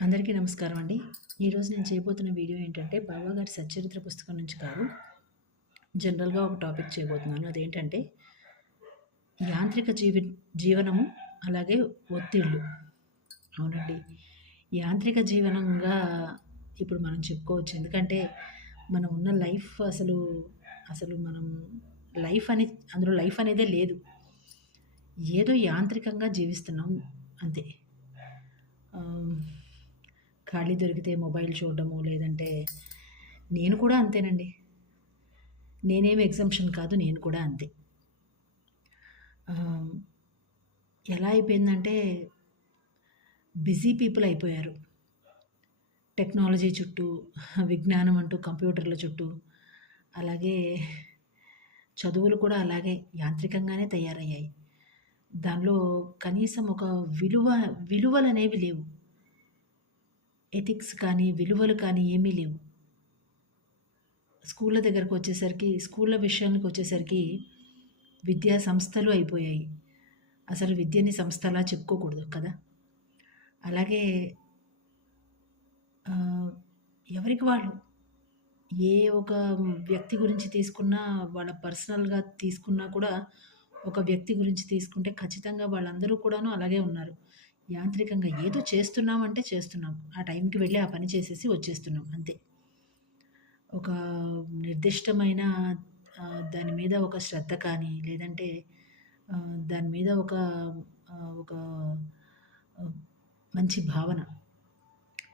అందరికీ నమస్కారం అండి. ఈరోజు నేను చేయబోతున్న వీడియో ఏంటంటే, బాబాగారి సచ్చరిత్ర పుస్తకం నుంచి కాదు. జనరల్‌గా ఒక టాపిక్ చేయబోతున్నాను. అదేంటంటే, యాంత్రిక జీవనము, అలాగే ఒత్తిళ్ళు. అవునండి. యాంత్రిక జీవనంగా ఇప్పుడు మనం చెప్పుకోవచ్చు. ఎందుకంటే, మనం ఉన్న లైఫ్ అసలు మనం లైఫ్ అని అందులో లైఫ్ అనేదే లేదు. ఏదో యాంత్రికంగా జీవిస్తున్నాం అంతే. ఆహ్, ఖాళీ దొరికితే మొబైల్ చూడడము, లేదంటే నేను కూడా అంతేనండి. నేనేమి ఎగ్జంప్షన్ కాదు. నేను కూడా అంతే. ఆహ్, ఎలా అయిపోయిందంటే బిజీ పీపుల్ అయిపోయారు. టెక్నాలజీ చుట్టూ, విజ్ఞానం అంటూ కంప్యూటర్ల చుట్టూ, అలాగే చదువులు కూడా అలాగే యాంత్రికంగానే తయారయ్యాయి. దానిలో కనీసం ఒక విలువలనేవి లేవు. ఎథిక్స్ కానీ, విలువలు కానీ ఏమీ లేవు. స్కూళ్ళ విషయానికొచ్చేసరికి విద్యా సంస్థలు అయిపోయాయి. అసలు విద్యని సంస్థలా చెప్పుకోకూడదు కదా! అలాగే ఎవరికి వాళ్ళు ఏ ఒక వ్యక్తి గురించి తీసుకున్నా, వాళ్ళ పర్సనల్‌గా తీసుకున్నా కూడా, ఒక వ్యక్తి గురించి తీసుకుంటే ఖచ్చితంగా వాళ్ళందరూ కూడాను అలాగే ఉన్నారు. యాంత్రికంగా ఏదో చేస్తున్నాం అంటే చేస్తున్నాం. ఆ టైంకి వెళ్ళి ఆ పని చేసేసి వచ్చేస్తున్నాం అంతే. ఒక నిర్దిష్టమైన దాని మీద ఒక శ్రద్ధ కానీ, లేదంటే దాని మీద ఒక ఆహ్, మంచి భావన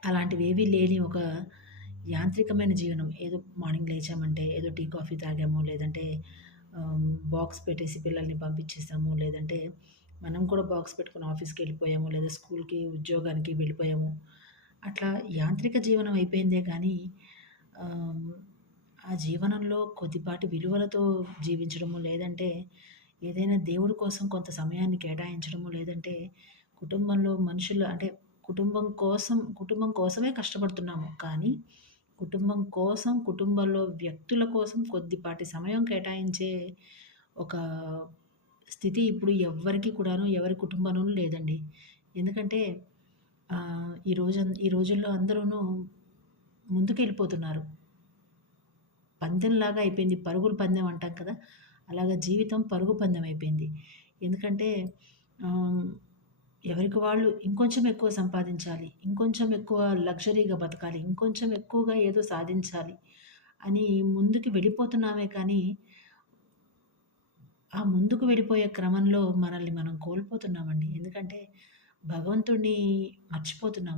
అలాంటివేవీ లేని ఒక యాంత్రికమైన జీవనం. ఏదో మార్నింగ్ లేచామంటే ఏదో టీ, కాఫీ తాగాము, లేదంటే బాక్స్ పెట్టేసి పిల్లల్ని పంపించేసాము, లేదంటే మనం కూడా బాక్స్ పెట్టుకొని ఆఫీస్‌కెళ్ళిపోయాము, లేదా స్కూల్‌కి, ఉద్యోగానికి వెళ్ళిపోయాము. అట్లా యాంత్రిక జీవనం అయిపోయిందే కానీ ఆహ్, ఆ జీవనంలో కొద్దిపాటి విలువలతో జీవించడము, లేదంటే ఏదైనా దేవుడి కోసం కొంత సమయాన్ని కేటాయించడము, లేదంటే కుటుంబంలో మనుషులు అంటే కుటుంబం కోసమే కష్టపడుతున్నాము. కానీ కుటుంబంలో వ్యక్తుల కోసం కొద్దిపాటి సమయం కేటాయించే ఒక స్థితి ఇప్పుడు ఎవ్వరికీ కూడాను, ఎవరి కుటుంబంలోనూ లేదండి. ఎందుకంటే ఈ రోజుల్లో అందరూను ముందుకెళ్ళిపోతున్నారు. పందెంలాగా అయిపోయింది. పరుగుల పందెం అంటాం కదా! అలాగా జీవితం పరుగు పందెం అయిపోయింది. ఎందుకంటే ఆహ్, ఎవరికి వాళ్ళు ఇంకొంచెం ఎక్కువ సంపాదించాలి, ఇంకొంచెం ఎక్కువ లగ్జరీగా బతకాలి, ఇంకొంచెం ఎక్కువగా ఏదో సాధించాలి అని ముందుకు వెళ్ళిపోతున్నామే కానీ, ఆ ముందుకు వెళ్ళిపోయే క్రమంలో మనల్ని మనం కోల్పోతున్నామండి. ఎందుకంటే భగవంతుడిని మర్చిపోతున్నాం.